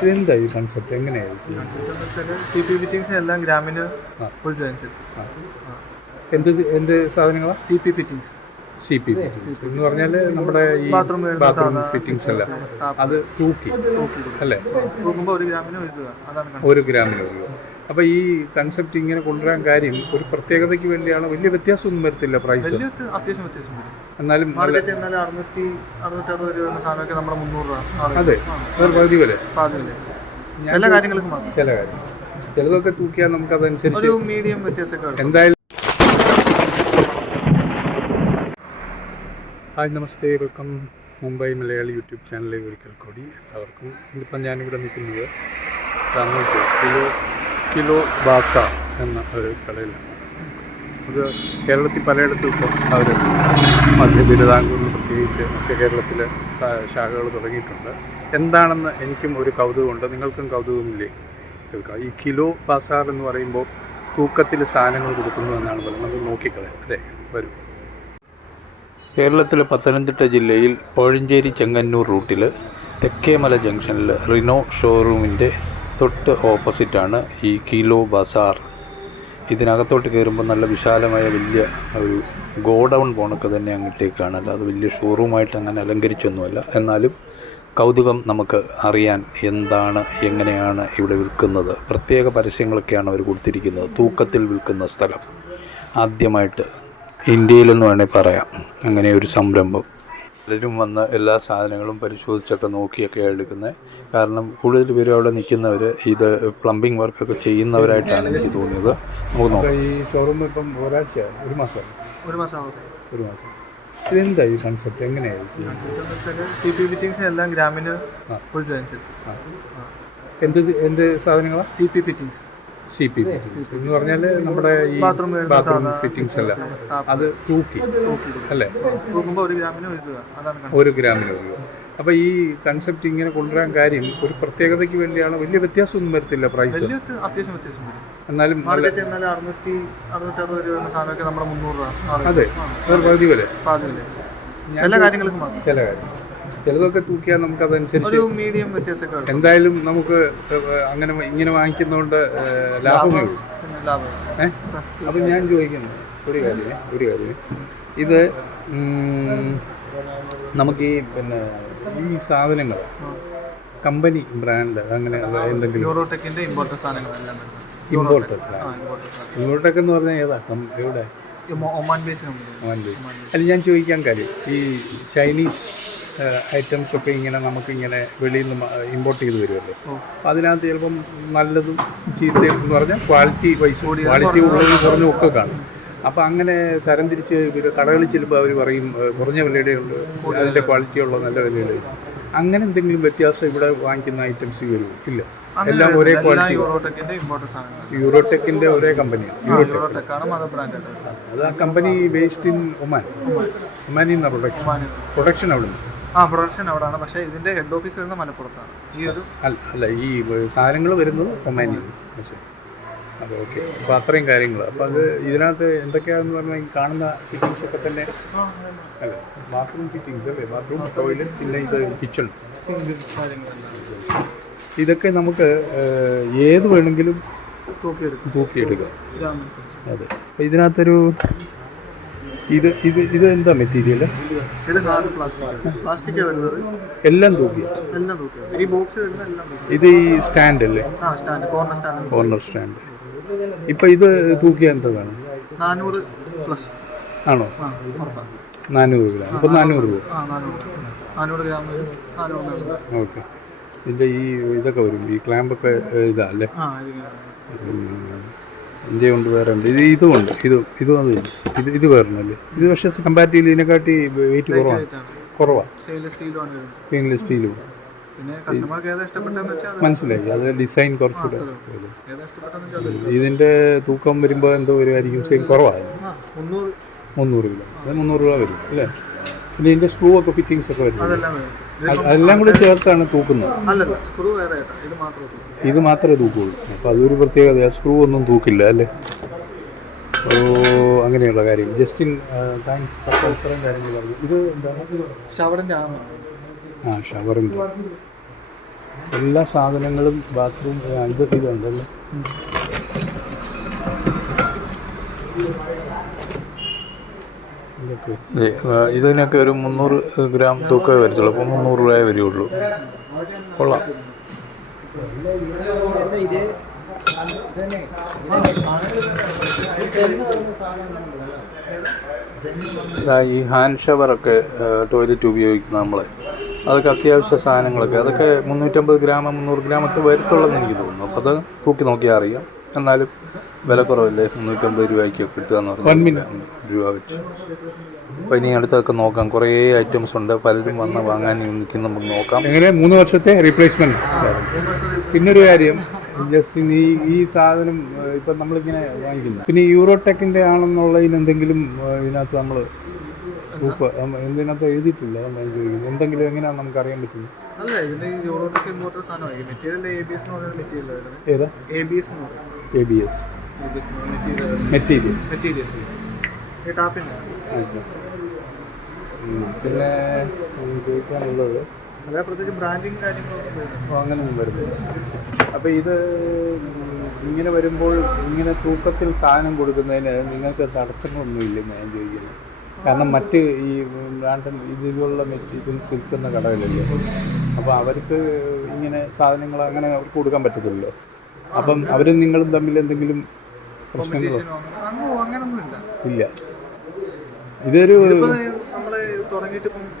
ഇതെന്താ ഈ കൺസെപ്റ്റ് എങ്ങനെയായിരിക്കും? കൺസെപ്റ്റ് എന്ന് വെച്ചാൽ CP ഫിറ്റിങ്സ് എല്ലാം ഗ്രാമിന് ഒരു രൂപ അനുസരിച്ച്. എന്ത് സാധനങ്ങളാണ് CP ഫിറ്റിങ്സ് CP എന്ന് പറഞ്ഞാൽ നമ്മുടെ ഈ ബാത്റൂം ബാത്റൂം ഫിറ്റിങ്സ് അല്ല, അത് തൂക്കി അല്ലേ? തൂക്കുമ്പോൾ ഒരു ഗ്രാമിന് ഒരു രൂപ, അതാണ് ഒരു ഗ്രാമിന് ഒരു രൂപ. അപ്പോൾ ഈ കൺസെപ്റ്റ് ഇങ്ങനെ കൊണ്ടുവരാൻ കാര്യം ഒരു പ്രത്യേകതയ്ക്ക് വേണ്ടിയാണ്. വലിയ വ്യത്യാസമൊന്നും വരത്തില്ല പ്രൈസ്, അത്യാവശ്യം വ്യത്യാസം വരും. എന്നാലും മാർക്കറ്റ് എന്നാൽ 660 രൂപ സാധനമൊക്കെ നമ്മുടെ 300 രൂപ. അതെ, ഒരു പകുതി വില. ചില കാര്യങ്ങൾക്ക് മാത്രം, ചില കാര്യം ചിലതൊക്കെ തൂക്കിയാൽ നമുക്കതനുസരിച്ച് ഒരു മീഡിയം വ്യത്യാസമൊക്കെ. എന്തായാലും ഹായ്, നമസ്തേ, വെൽക്കം മുംബൈ മലയാളി യൂട്യൂബ് ചാനലിലേക്ക് ഒരിക്കൽ കൂടി എല്ലാവർക്കും. ഇന്നിപ്പം ഞാനിവിടെ നിൽക്കുന്നത് അങ്ങോട്ട് കിലോ ബാസ എന്ന ഒരു കടയിലാണ്. അത് കേരളത്തിൽ പലയിടത്തും ഇപ്പം അവർ മധ്യ തിരുവിതാംകൂറിൽ പ്രത്യേകിച്ച് മധ്യ കേരളത്തിലെ ശാഖകൾ തുടങ്ങിയിട്ടുണ്ട്. എന്താണെന്ന് എനിക്കും ഒരു കൗതുകമുണ്ട്, നിങ്ങൾക്കും കൗതുകമില്ലേ കേൾക്കാം. ഈ കിലോ ബാസാർ എന്ന് പറയുമ്പോൾ തൂക്കത്തിൽ സാധനങ്ങൾ കൊടുക്കുന്നു എന്നാണ് പറയുന്നത്. നമുക്ക് നോക്കിക്കളയാം. അതെ, വരും. കേരളത്തിലെ പത്തനംതിട്ട ജില്ലയിൽ കോഴഞ്ചേരി ചെങ്ങന്നൂർ റൂട്ടിൽ തെക്കേമല ജംഗ്ഷനിൽ റിനോ ഷോറൂമിൻ്റെ തൊട്ട് ഓപ്പോസിറ്റാണ് ഈ കിലോ ബസാർ. ഇതിനകത്തോട്ട് കയറുമ്പോൾ നല്ല വിശാലമായ വലിയ ഒരു ഗോഡൗൺ പോണൊക്കെ തന്നെ അങ്ങോട്ടേക്കാണ്. അല്ലാതെ വലിയ ഷോറൂമായിട്ട് അങ്ങനെ അലങ്കരിച്ചൊന്നുമല്ല. എന്നാലും കൗതുകം നമുക്ക് അറിയാൻ എന്താണ് എങ്ങനെയാണ് ഇവിടെ വിൽക്കുന്നത്. പ്രത്യേക പരസ്യങ്ങളൊക്കെയാണ് അവർ കൊടുത്തിരിക്കുന്നത്. തൂക്കത്തിൽ വിൽക്കുന്ന സ്ഥലം ആദ്യമായിട്ട് ഇന്ത്യയിലെന്ന് വേണേൽ പറയാം അങ്ങനെ ഒരു സംരംഭം. പലരും വന്ന് എല്ലാ സാധനങ്ങളും പരിശോധിച്ചൊക്കെ നോക്കിയൊക്കെ എടുക്കുന്നത്. കാരണം കൂടുതൽ പേരും അവിടെ നിൽക്കുന്നവർ ഇത് പ്ലംബിംഗ് വർക്കൊക്കെ ചെയ്യുന്നവരായിട്ടാണ് എനിക്ക് തോന്നിയത്. നമുക്ക് നോക്കാം. ഈ ഷോറൂം ഇപ്പം ഒരാഴ്ച, ഒരു മാസം ഇതെന്താ ഈ കൺസെപ്റ്റ് എങ്ങനെയായിരിക്കും? കൺസെപ്റ്റ് എന്ന് വെച്ചാൽ CP ഫിറ്റിങ്സ് എല്ലാം ഗ്രാമിന് ഒരു രൂപ അനുസരിച്ച്. എന്ത് സാധനങ്ങളാണ് CP ഫിറ്റിങ്സ്? CP എന്ന് പറഞ്ഞാൽ നമ്മുടെ ഈ ബാത്റൂം ഫിറ്റിങ്സ് അല്ല, അത് തൂക്കി അല്ലേ? തൂക്കുമ്പോൾ ഒരു ഗ്രാമിന് ഒരു രൂപ, അതാണ് ഒരു ഗ്രാമിന് ഒരു രൂപ. അപ്പോൾ ഈ കൺസെപ്റ്റ് ഇങ്ങനെ കൊണ്ടുവരാൻ കാര്യം ഒരു പ്രത്യേകതയ്ക്ക് വേണ്ടിയാണ്. വലിയ വ്യത്യാസമൊന്നും വരത്തില്ല പ്രൈസ്, അത്യാവശ്യം വ്യത്യാസം വരും. എന്നാലും മാർക്കറ്റ് എന്നാൽ 660 രൂപ സാധനമൊക്കെ നമ്മുടെ 300 രൂപ. അതെ, ഒരു പകുതി വില. ചില കാര്യങ്ങൾക്ക് മാത്രം, ചില കാര്യം ചിലതൊക്കെ തൂക്കിയാൽ നമുക്കതനുസരിച്ച് ഒരു മീഡിയം വ്യത്യാസമൊക്കെ. എന്തായാലും നമുക്ക് അങ്ങനെ ഇങ്ങനെ വാങ്ങിക്കുന്നതുകൊണ്ട് ലാഭമേ ഉള്ളൂ. അപ്പം ഞാൻ ചോദിക്കുന്നു ഒരു കാര്യം ഇത് നമുക്ക് ഈ ഈ സാധനങ്ങൾ കമ്പനി ബ്രാൻഡ് അങ്ങനെ എന്തെങ്കിലും യൂറോടെക്കിൻ്റെ ഇമ്പോർട്ടഡ് സാധനങ്ങളെല്ലാം ഇമ്പോർട്ടൊക്കെ എന്ന് പറഞ്ഞാൽ ഏതാ എവിടെ? Oman base. അല്ല, ഞാൻ ചോദിക്കാൻ കാര്യം ഈ ചൈനീസ് ഐറ്റംസൊക്കെ ഇങ്ങനെ നമുക്കിങ്ങനെ വെളിയിൽ നിന്ന് ഇമ്പോർട്ട് ചെയ്ത് വരുമല്ലോ. അപ്പോൾ അതിനകത്ത് ചിലപ്പം നല്ലതും ചീത്തയും എന്ന് പറഞ്ഞാൽ ക്വാളിറ്റി ഉള്ളതും കുറഞ്ഞും ഒക്കെ കാണും. അപ്പോൾ അങ്ങനെ തരംതിരിച്ച് കടകളിൽ ചെല്ലുമ്പോൾ അവർ പറയും കുറഞ്ഞ വിലയുടെ ഉണ്ട്, അതിൻ്റെ ക്വാളിറ്റിയുള്ള നല്ല വിലയുടെ. അങ്ങനെ എന്തെങ്കിലും വ്യത്യാസം ഇവിടെ വാങ്ങിക്കുന്ന ഐറ്റംസ് വരും? ഇല്ല, എല്ലാം ഒരേ ക്വാളിറ്റി. യൂറോടെക്കിൻ്റെ ഒരേ കമ്പനിയാണ്. അത് ആ കമ്പനി ബേസ്ഡ് ഇൻ ഒമാനിൽ നിന്നാണ് പ്രൊഡക്ഷൻ അവിടെ നിന്ന്. പ്രൊഡക്ഷൻ അവിടെയാണ്, പക്ഷേ ഇതിൻ്റെ ഹെഡ് ഓഫീസ് വരുന്നത് മലപ്പുറത്താണ്. ഈ ഒരു അല്ല, ഈ സാധനങ്ങൾ വരുന്നത് ഒമാനിൽ. അപ്പോൾ ഓക്കെ, അപ്പോൾ അത്രയും കാര്യങ്ങൾ. അപ്പോൾ അത് ഇതിനകത്ത് എന്തൊക്കെയാണെന്ന് പറഞ്ഞാൽ ഈ കാണുന്ന ഫിറ്റിങ്സ് ഒക്കെ തന്നെ അല്ല, ബാത്റൂം ഫിറ്റിങ്സ് അല്ലേ, ബാത്റൂം, ടോയ്ലറ്റ്, പിന്നെ ഇത് കിച്ചൺ, ഇതൊക്കെ നമുക്ക് ഏത് വേണമെങ്കിലും തൂക്കിയെടുക്കാം. അതെ, അപ്പോൾ ഇതിനകത്തൊരു ഇത് എന്താ മെറ്റീരിയൽ? എല്ലാം തൂക്കി. ഇത് ഈ സ്റ്റാൻഡ് അല്ലേ, കോർണർ സ്റ്റാൻഡ്. ഇപ്പം ഇത് തൂക്കിയാൽ എന്താ വേണം? 400 പ്ലസ് ആണോ? 400 ഗ്രാം. അപ്പോൾ 400 രൂപ. ഓക്കെ. ഇതിൻ്റെ ഈ ഇതൊക്കെ വരും, ഈ ക്ലാമ്പൊക്കെ ഇതാ അല്ലേ? ഇന്ത്യ കൊണ്ട് വേറെ ഉണ്ട്. ഇതുമുണ്ട്, ഇത് ഇത് വേറെന്നല്ലേ? ഇത് പക്ഷേ കമ്പാരിറ്റീവ്ലി ഇതിനെക്കാട്ടി വെയിറ്റ് കുറവാണ്. സ്റ്റെയിൻലെസ് സ്റ്റീലും. മനസ്സിലായി, അത് ഡിസൈൻ കുറച്ചുകൂടെ. ഇതിൻ്റെ തൂക്കം വരുമ്പോൾ എന്തോ വരുമായിരിക്കും, സെയിം കുറവാണ്. 300 കിലോ, അത് 300 രൂപ വരും അല്ലേ? പിന്നെ ഇതിൻ്റെ സ്ക്രൂ ഒക്കെ ഫിറ്റിങ്സ് ഒക്കെ വരും. അതെല്ലാം കൂടി ചേർത്താണ് തൂക്കുന്നത്. ഇത് മാത്രമേ തൂക്കുള്ളൂ. അപ്പോൾ അതൊരു പ്രത്യേകത, സ്ക്രൂ ഒന്നും തൂക്കില്ല അല്ലേ? അങ്ങനെയുള്ള കാര്യം. Justin, thanks. അപ്പോൾ ഇത്രയും കാര്യങ്ങൾ പറഞ്ഞു. ഇത് എന്താണ്? ഷവറിൻ്റെ. എല്ലാ സാധനങ്ങളും ബാത്റൂം ഇതുണ്ടല്ലോ. ഇതിനൊക്കെ ഒരു 300 ഗ്രാം തൂക്കമേ വരത്തുള്ളൂ. അപ്പോൾ 300 രൂപയെ വരികയുള്ളൂ. കൊള്ളാം. ഈ ഹാൻഡ് ഷവറൊക്കെ ടോയ്ലറ്റ് ഉപയോഗിക്കുന്ന നമ്മളെ അതൊക്കെ അത്യാവശ്യ സാധനങ്ങളൊക്കെ അതൊക്കെ 350 ഗ്രാം 300 ഗ്രാമൊക്കെ വരത്തുള്ളതെന്ന് എനിക്ക് തോന്നുന്നു. അപ്പോൾ അത് തൂക്കി നോക്കിയാൽ അറിയാം. എന്നാലും വില കുറവല്ലേ, 350 രൂപയ്ക്ക് കിട്ടുക എന്ന് പറഞ്ഞാൽ രൂപ വെച്ച്. അപ്പോൾ ഇനി അടുത്തൊക്കെ നോക്കാം. കുറേ ഐറ്റംസ് ഉണ്ട്, പലരും വന്ന് വാങ്ങാൻ നിൽക്കും. നമുക്ക് നോക്കാം. എങ്ങനെ 3 വർഷത്തെ റീപ്ലേസ്മെൻറ്റ്. പിന്നൊരു കാര്യം, ജസ്റ്റ് ഈ സാധനം ഇപ്പം നമ്മളിങ്ങനെ വാങ്ങിക്കുന്നു. പിന്നെ യൂറോടെക്കിൻ്റെ ആണെന്നുള്ളതിന് എന്തെങ്കിലും ഇതിനകത്ത് നമ്മൾ പ്രൂഫ് എന്തിനകത്ത് എഴുതിയിട്ടില്ല. ഞാൻ ചോദിക്കുന്നത് എന്തെങ്കിലും എങ്ങനെയാണ് നമുക്ക് അറിയാൻ പറ്റുന്നത്? അല്ല, ഇതിന് യൂറോടെക് ഇമ്പോർട്ടഡ് സാധനമാണ്. മെറ്റീരിയൽ ABS എന്ന് പറയുന്ന മെറ്റീരിയൽ. ഏതാ ABS എന്ന് പറയും. ABS material. ഈ ടാപ്പിൻ്റെ പിന്നെ ചോദിക്കാനുള്ളത് അതായത് പ്രത്യേകിച്ച് ബ്രാൻഡിങ് കാര്യങ്ങളൊന്നും അങ്ങനെയൊന്നും വരുന്നില്ല. അപ്പോൾ ഇത് ഇങ്ങനെ വരുമ്പോൾ ഇങ്ങനെ തൂക്കത്തിൽ സാധനം കൊടുക്കുന്നതിന് നിങ്ങൾക്ക് തടസ്സങ്ങളൊന്നുമില്ലെന്ന് ഞാൻ ചോദിക്കുന്നത്. കാരണം മറ്റ് ഈ ബ്രാൻഡ് ഇതിലുള്ള മെറ്റീരിയൽ വിൽക്കുന്ന കടകളിലല്ലേ, അപ്പോൾ അവർക്ക് ഇങ്ങനെ സാധനങ്ങൾ അങ്ങനെ അവർക്ക് കൊടുക്കാൻ പറ്റത്തില്ലല്ലോ. അപ്പം അവരും നിങ്ങളും തമ്മിൽ എന്തെങ്കിലും പ്രശ്നങ്ങളോ? ഇല്ല. ഇതൊരു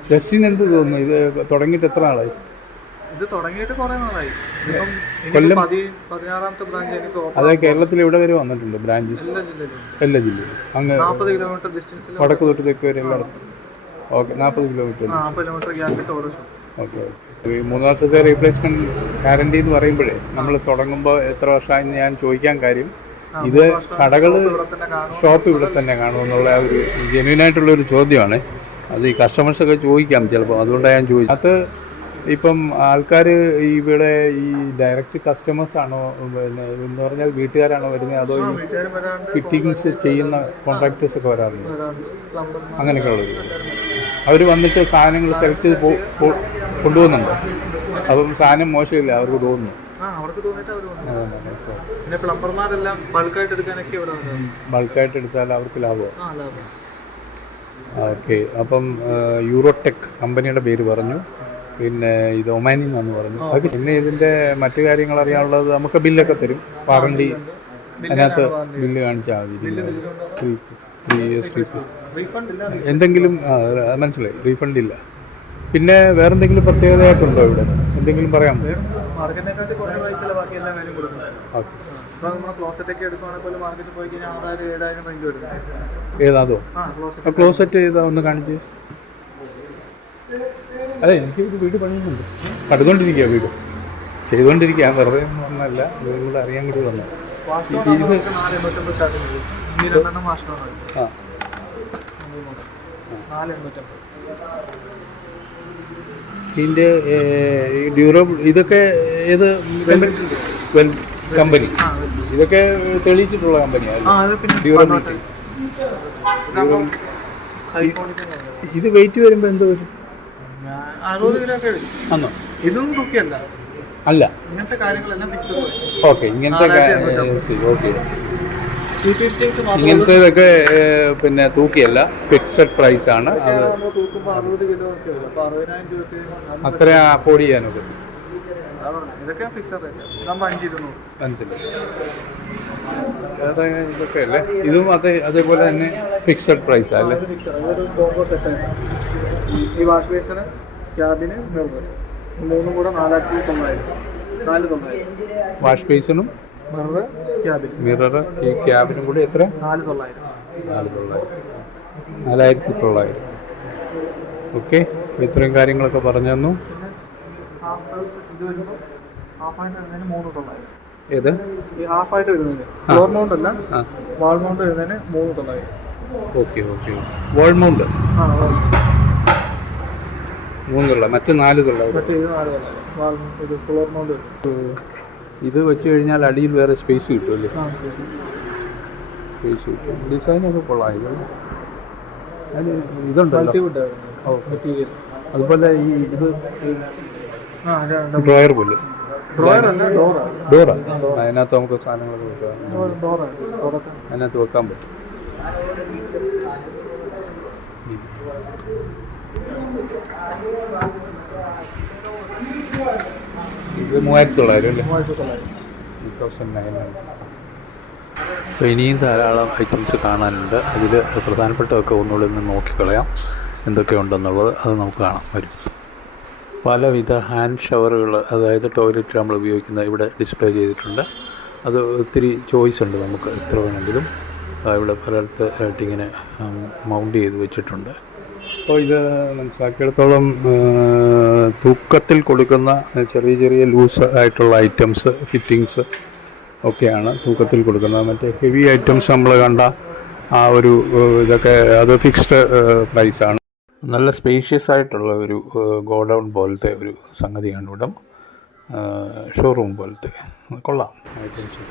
ജസ്റ്റിന് എന്ത് തോന്നുന്നു? ഇത് തുടങ്ങിയിട്ട് എത്ര നാളായി? ഇത് തുടങ്ങിയിട്ട് കുറേ നാളായി. കൊല്ലം 16ാമത്തെ ബ്രാഞ്ച് എനിക്ക്. അതെ, കേരളത്തിൽ എവിടെ വരെ വന്നിട്ടുണ്ട് ബ്രാഞ്ചസ്? എല്ലാ ജില്ലയിലും. അങ്ങ് 40 കിലോമീറ്റർ ഡിസ്റ്റൻസിൽ വടക്ക് തൊട്ട് തെക്ക് വരെ എല്ലായിടത്തും. Okay, 40 kilometre. 40 കിലോമീറ്റർ ഗ്യാപ്പിട്ട് ഓരോ ഷോപ്പ്. ഓക്കെ. ഈ 3 വർഷത്തെ റീപ്ലേസ്മെൻറ്റ് ഗ്യാരണ്ടി എന്ന് പറയുമ്പോഴേ നമ്മൾ തുടങ്ങുമ്പോൾ എത്ര വർഷമായെന്ന് ഞാൻ ചോദിക്കാൻ കാര്യം, ഇത് കടകൾ ഷോപ്പ് ഇവിടെ തന്നെ കാണുമെന്നുള്ള ഒരു ജെന്യൂനായിട്ടുള്ളൊരു ചോദ്യമാണ്. അത് ഈ കസ്റ്റമേഴ്സൊക്കെ ചോദിക്കാം ചിലപ്പോൾ, അതുകൊണ്ടാണ് ഞാൻ ചോദിച്ചത്. അത് ഇപ്പം ആൾക്കാർ ഇവിടെ ഈ ഡയറക്റ്റ് കസ്റ്റമേഴ്സാണോ, പിന്നെ എന്ന് പറഞ്ഞാൽ വീട്ടുകാരാണോ വരുന്നത്, അതോ ഈ ഫിറ്റിങ്സ് ചെയ്യുന്ന കോൺട്രാക്ടേഴ്സൊക്കെ വരാറുണ്ട്? അങ്ങനെയൊക്കെ ഉള്ളത് അവർ വന്നിട്ട് സാധനങ്ങൾ സെലക്ട് ചെയ്ത് കൊണ്ടുപോകുന്നുണ്ട്. അപ്പം സാധനം മോശമില്ല അവർക്ക് തോന്നുന്നു. ബൾക്കായിട്ട് എടുത്താൽ അവർക്ക് ലാഭമാണ്. ഓക്കെ. അപ്പം യൂറോടെക് കമ്പനിയുടെ പേര് പറഞ്ഞു, പിന്നെ ഇത് ഒമാനി എന്നാണ് പറഞ്ഞു. അതൊക്കെ പിന്നെ ഇതിൻ്റെ മറ്റു കാര്യങ്ങൾ അറിയാനുള്ളത് നമുക്ക് ബില്ലൊക്കെ തരും. വാറണ്ടി അതിനകത്ത് ബില്ല് കാണിച്ചാൽ മതി. 3 years എന്തെങ്കിലും മനസ്സിലായി, റീഫണ്ട് ഇല്ല. പിന്നെ വേറെന്തെങ്കിലും പ്രത്യേകതയായിട്ടുണ്ടോ ഇവിടെ? എന്തെങ്കിലും പറയാമോ? ഏതാതോ ക്ലോസറ്റ് ഏതാ ഒന്ന് കാണിച്ച്. അതെ, എനിക്ക് ഒരു വീട് പണിയുന്നുണ്ട്, കണ്ടുകൊണ്ടിരിക്കുക, വീട് ചെയ്തുകൊണ്ടിരിക്കുക. വെറുതെ ഒന്നല്ല, ഇതും കൂടെ അറിയാൻ കൂടി വന്നത്. ഇതിൻ്റെ ഡ്യൂറബിൾ ഇതൊക്കെ ഏത് കമ്പനി? ഇതൊക്കെ തെളിയിച്ചിട്ടുള്ള കമ്പനിയാണ് ഡ്യൂറബിലിറ്റി. ഇത് വെയിറ്റ് വരുമ്പോൾ എന്തോ വരും? 60 കിലോ ഒക്കെ ആണോ? ഇതൊന്നും തൂക്കിയല്ല, അല്ല, ഇങ്ങനത്തെ കാര്യങ്ങളെല്ലാം ഫിക്സഡ്. ഓക്കെ, ഇങ്ങനത്തെ ഓക്കെ, ഇങ്ങനത്തേതൊക്കെ പിന്നെ തൂക്കിയല്ല, ഫിക്സഡ് പ്രൈസ് ആണ്. അത് അത്ര അഫോർഡ് ചെയ്യാനൊക്കെ മനസ്സിലായി. ഇതൊക്കെ അല്ലേ, ഇതും അതേപോലെ തന്നെ ഫിക്സഡ് പ്രൈസ് അല്ലേ? ഈ വാഷ് ബേസിന്, ക്യാബിന്, മൂന്നും കൂടെ 4,900. വാഷ് ബേസിനും മിറർ ഈ ക്യാബിനും കൂടി എത്ര? 4,900. ഓക്കെ, ഇത്രയും കാര്യങ്ങളൊക്കെ പറഞ്ഞു തന്നു. ഏത് ഈ ഹാഫായിട്ട് വരുന്നതിന് ഫ്ലോർ മൗണ്ട് അല്ല, വാൾ മൗണ്ട് വരുന്നതിന് 3,900. Okay okay. വാൾ മൗണ്ട് 3 മറ്റ് 4 ഫ്ലോർ മൗണ്ട്. ഇത് വെച്ച് കഴിഞ്ഞാൽ അടിയിൽ വേറെ സ്പേസ് കിട്ടുമല്ലേ? സ്പേസ് കിട്ടും. ഡിസൈനൊക്കെ കൊള്ളാം. അതിന് ഇതുണ്ടല്ലോ. മെറ്റീരിയൽ അതുപോലെ ഈ ഇത് ഡ്രോയർ പോലെ ഡോറാ. അതിനകത്ത് നമുക്ക് സാധനങ്ങളൊക്കെ വെക്കാം. അതിനകത്ത് വെക്കാൻ പറ്റും. ഇത് 3900 അല്ലേ? 2900. അപ്പോൾ ഇനിയും ധാരാളം ഐറ്റംസ് കാണാനുണ്ട്. അതിൽ പ്രധാനപ്പെട്ടതൊക്കെ ഒന്നുകൂടി ഒന്ന് നോക്കിക്കളയാം എന്തൊക്കെയുണ്ടെന്നുള്ളത്. അത് നമുക്ക് കാണാം വരും. പലവിധ ഹാൻഡ് ഷവറുകൾ, അതായത് ടോയ്ലറ്റ് നമ്മൾ ഉപയോഗിക്കുന്ന ഇവിടെ ഡിസ്പ്ലേ ചെയ്തിട്ടുണ്ട്. അത് ഒത്തിരി ചോയ്സ് ഉണ്ട്, നമുക്ക് എത്ര വേണമെങ്കിലും ഇവിടെ പലയിടത്ത് ഇങ്ങനെ മൗണ്ട് ചെയ്ത് വെച്ചിട്ടുണ്ട്. അപ്പോൾ ഇത് മനസ്സിലാക്കിയിടത്തോളം തൂക്കത്തിൽ കൊടുക്കുന്ന ചെറിയ ചെറിയ ലൂസ് ആയിട്ടുള്ള ഐറ്റംസ്, ഫിറ്റിങ്സ് ഒക്കെയാണ് തൂക്കത്തിൽ കൊടുക്കുന്നത്. മറ്റേ ഹെവി ഐറ്റംസ് നമ്മൾ കണ്ട ആ ഒരു ഇതൊക്കെ അത് ഫിക്സ്ഡ് പ്രൈസാണ്. നല്ല സ്പേഷ്യസ് ആയിട്ടുള്ള ഒരു ഗോഡൗൺ പോലത്തെ ഒരു സംഗതിയാണ് ഇവിടെ, ഷോറൂം പോലത്തെ. കൊള്ളാം ഐറ്റംസ്.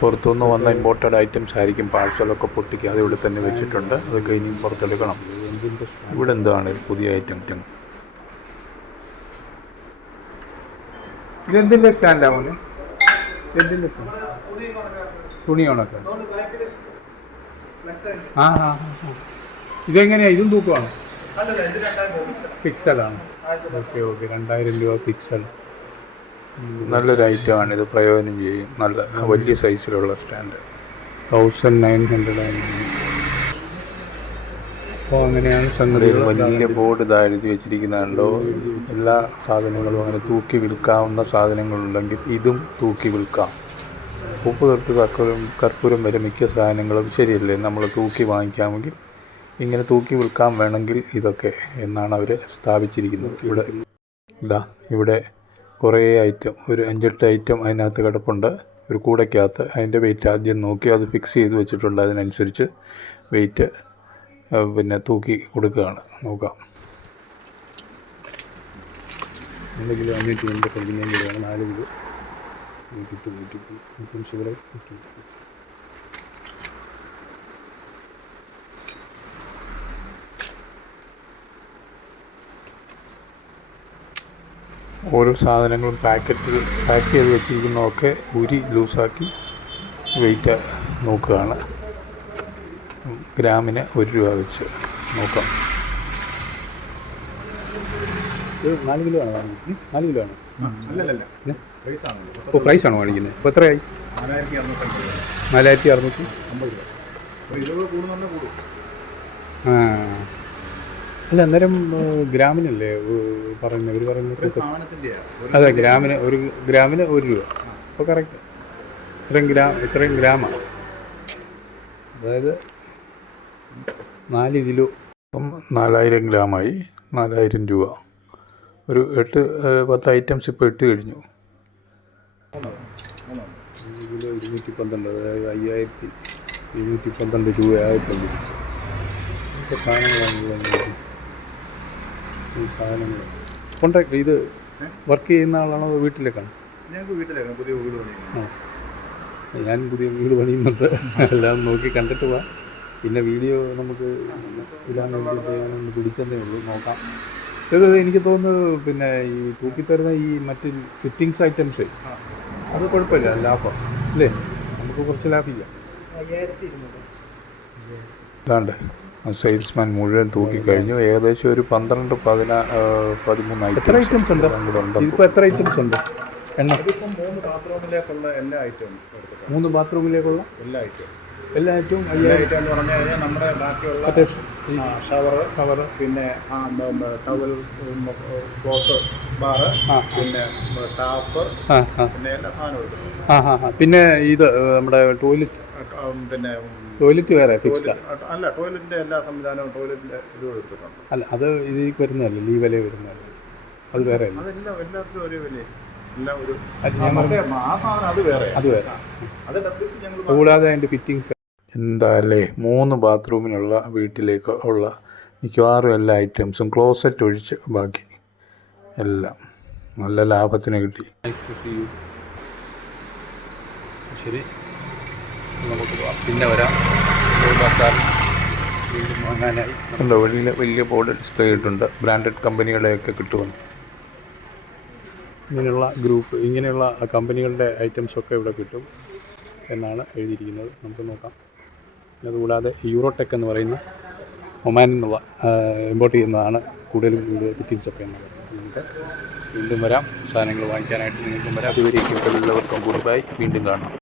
പുറത്തുനിന്ന് വന്ന ഇമ്പോർട്ടഡ് ഐറ്റംസ് ആയിരിക്കും, പാഴ്സലൊക്കെ പൊട്ടിക്കുക. അത് ഇവിടെ തന്നെ വെച്ചിട്ടുണ്ട്. അതൊക്കെ ഇനിയും പുറത്തെടുക്കണം. ഇവിടെ എന്താണ് പുതിയ ഐറ്റം? ഇതെന്തിൻ്റെ സ്റ്റാൻഡാണ്? എന്തിൻ്റെ സ്റ്റാൻഡ്? തുണിയാണോ സാർ? ഇതെങ്ങനെയാണ്? ഇതും തൂക്കമാണ്? ഫിക്സഡാണ്. ഓക്കെ 2000 രൂപ ഫിക്സഡ്. നല്ലൊരു ഐറ്റമാണ് ഇത്, പ്രയോജനം ചെയ്യും. നല്ല വലിയ സൈസിലുള്ള സ്റ്റാൻഡ് 1900. അപ്പോൾ അങ്ങനെയാണ് സംഗതി. വലിയ ബോർഡ് എഴുതി വെച്ചിരിക്കുന്നുണ്ടോ. എല്ലാ സാധനങ്ങളും അങ്ങനെ തൂക്കി വിൽക്കാവുന്ന സാധനങ്ങളുണ്ടെങ്കിൽ ഇതും തൂക്കി വിൽക്കാം. ഉപ്പ് തൊട്ട് കർപ്പൂരം വരെ മിക്ക സാധനങ്ങളും ശരിയല്ലേ, നമ്മൾ തൂക്കി വാങ്ങിക്കാമെങ്കിൽ ഇങ്ങനെ തൂക്കി വിൽക്കാൻ വേണമെങ്കിൽ ഇതൊക്കെ എന്നാണ് അവർ സ്ഥാപിച്ചിരിക്കുന്നത്. ഇവിടെ കുറേ ഐറ്റം, ഒരു 5-8 ഐറ്റം അതിനകത്ത് കിടപ്പുണ്ട്. ഒരു കൂടയ്ക്കകത്ത് അതിൻ്റെ വെയിറ്റ് ആദ്യം നോക്കി അത് ഫിക്സ് ചെയ്ത് വെച്ചിട്ടുണ്ട്. അതിനനുസരിച്ച് വെയിറ്റ് പിന്നെ തൂക്കി കൊടുക്കുകയാണ്. നോക്കാം. 1 കിലോ 585 കിലോയാണ്. 4 കിലോ 190. ഓരോ സാധനങ്ങളും പാക്ക് ചെയ്ത് വെച്ചിരിക്കുന്നതൊക്കെ ഉരി ലൂസാക്കി വെയിറ്റ് നോക്കുകയാണ്. ഗ്രാമിന് 1 രൂപ വെച്ച് നോക്കാം. ഇത് 4 കിലോ ആണ് വാങ്ങിക്കുന്നത്. 4 കിലോ ആണ്. ഇപ്പോൾ പ്രൈസാണോ കാണിക്കുന്നത്? ഇപ്പോൾ എത്രയായി? 4650. അല്ല, അന്നേരം ഗ്രാമിനല്ലേ പറയുന്നത്? ഇവർ പറയുന്നത് അതെ, ഗ്രാമിന് 1 രൂപ. അപ്പോൾ കറക്റ്റ്. ഇത്രയും ഗ്രാമാണ്. അതായത് 4 കിലോ 4000 ഗ്രാമായി. 4000 രൂപ. ഒരു 8-10 ഐറ്റംസ് ഇപ്പോൾ ഇട്ട് കഴിഞ്ഞു. 5 കിലോ 212, അതായത് 5212 രൂപയായിട്ടുണ്ട്. ഇപ്പം സാധനങ്ങൾ കോൺട്രാക്ട് ഇത് വർക്ക് ചെയ്യുന്ന ആളാണോ വീട്ടിലേക്കാണ്? ഞങ്ങൾക്ക് വീട്ടിലേക്കാണ്. പുതിയ വീട് പണിയുന്നത്. ഞാൻ പുതിയ വീട് പണിയുന്നുണ്ട്. എല്ലാം നോക്കി കണ്ടിട്ട് പോവാം. പിന്നെ വീഡിയോ നമുക്ക് ഇടാൻ വേണ്ടിയിട്ട് ഞാനൊന്ന് പിടിച്ചതേ ഉള്ളൂ. നോക്കാം. ഇത് എനിക്ക് തോന്നുന്നു പിന്നെ ഈ തൂക്കിത്തരുന്ന ഈ മറ്റ് ഫിറ്റിങ്സ് ഐറ്റംസ് അത് കുഴപ്പമില്ല, ലാഭം അല്ലേ? നമുക്ക് കുറച്ച് ലാഭിക്കാം. 5200. ഇതാണ്ട് സെയിൽസ്മാൻ മുഴുവൻ തൂക്കിക്കഴിഞ്ഞു. ഏകദേശം ഒരു 12-13 ഐറ്റംസ് ഉണ്ട്. ഇപ്പോൾ എത്ര ഐറ്റംസ് ഉണ്ട്? എണ്ണ 3 ബാത്റൂമിലേക്കുള്ള എല്ലാ ഐറ്റവും. 3 ബാത്റൂമിലേക്കുള്ള എല്ലാ ഐറ്റവും എന്ന് പറഞ്ഞു കഴിഞ്ഞാൽ നമ്മുടെ ബാക്കിയുള്ള ഷവർ, പിന്നെ ടവൽ, ക്ലോത്ത് ബാർ, പിന്നെ ടാപ്പ്, പിന്നെ എല്ലാ സാധനവും. പിന്നെ ഇത് നമ്മുടെ ടോയ്ലറ്റ്, പിന്നെ ടോയ്ലറ്റ് വേറെ ഫിക്സ്ഡ് അല്ല, ടോയ്ലറ്റിൻ്റെ എല്ലാ സംവിധാനവും ടോയ്ലറ്റിൻ്റെ ഇതും എടുത്തിട്ടുണ്ട്. അല്ല, അത് ഇതിൽ വരുന്നതല്ലേ, ഈ വില വരുന്നതല്ലേ? അത് വേറെ അല്ല. അതെല്ലാം എല്ലാത്തിനും ഒരേ വില. എല്ലാം ഒരു ആ സാധനം അത് വേറെ. അത് കൂടാതെ അതിൻ്റെ ഫിറ്റിങ്സ് എന്താല്ലേ. 3 ബാത്റൂമിനുള്ള വീട്ടിലേക്ക് ഉള്ള മിക്കവാറും എല്ലാ ഐറ്റംസും ക്ലോസറ്റ് ഒഴിച്ച് ബാക്കി എല്ലാം നല്ല ലാഭത്തിന് കിട്ടി. ശരി, നമുക്ക് പിന്നെ വരാം. വീണ്ടും വാങ്ങാനായി ഉണ്ടോ? വലിയ ബോർഡ് ഡിസ്പ്ലേ ഇട്ടുണ്ട്. ബ്രാൻഡഡ് കമ്പനികളെയൊക്കെ കിട്ടുമെന്ന്. ഇങ്ങനെയുള്ള ഗ്രൂപ്പ്, ഇങ്ങനെയുള്ള കമ്പനികളുടെ ഐറ്റംസൊക്കെ ഇവിടെ കിട്ടും എന്നാണ് എഴുതിയിരിക്കുന്നത്. നമുക്ക് നോക്കാം. അതുകൂടാതെ യൂറോടെക് എന്ന് പറയുന്ന ഒമാനിൽ നിന്നുള്ള ഇമ്പോർട്ട് ചെയ്യുന്നതാണ് കൂടുതലും ഇവിടെ ഫിറ്റിങ്സൊക്കെ എന്നുള്ളത്. നമുക്ക് വീണ്ടും വരാം, സാധനങ്ങൾ വാങ്ങിക്കാനായിട്ട് നിങ്ങൾക്കും വരാം. ഇതുവരേക്കും എല്ലാവർക്കും ഗുഡ് ബൈ. വീണ്ടും കാണാം.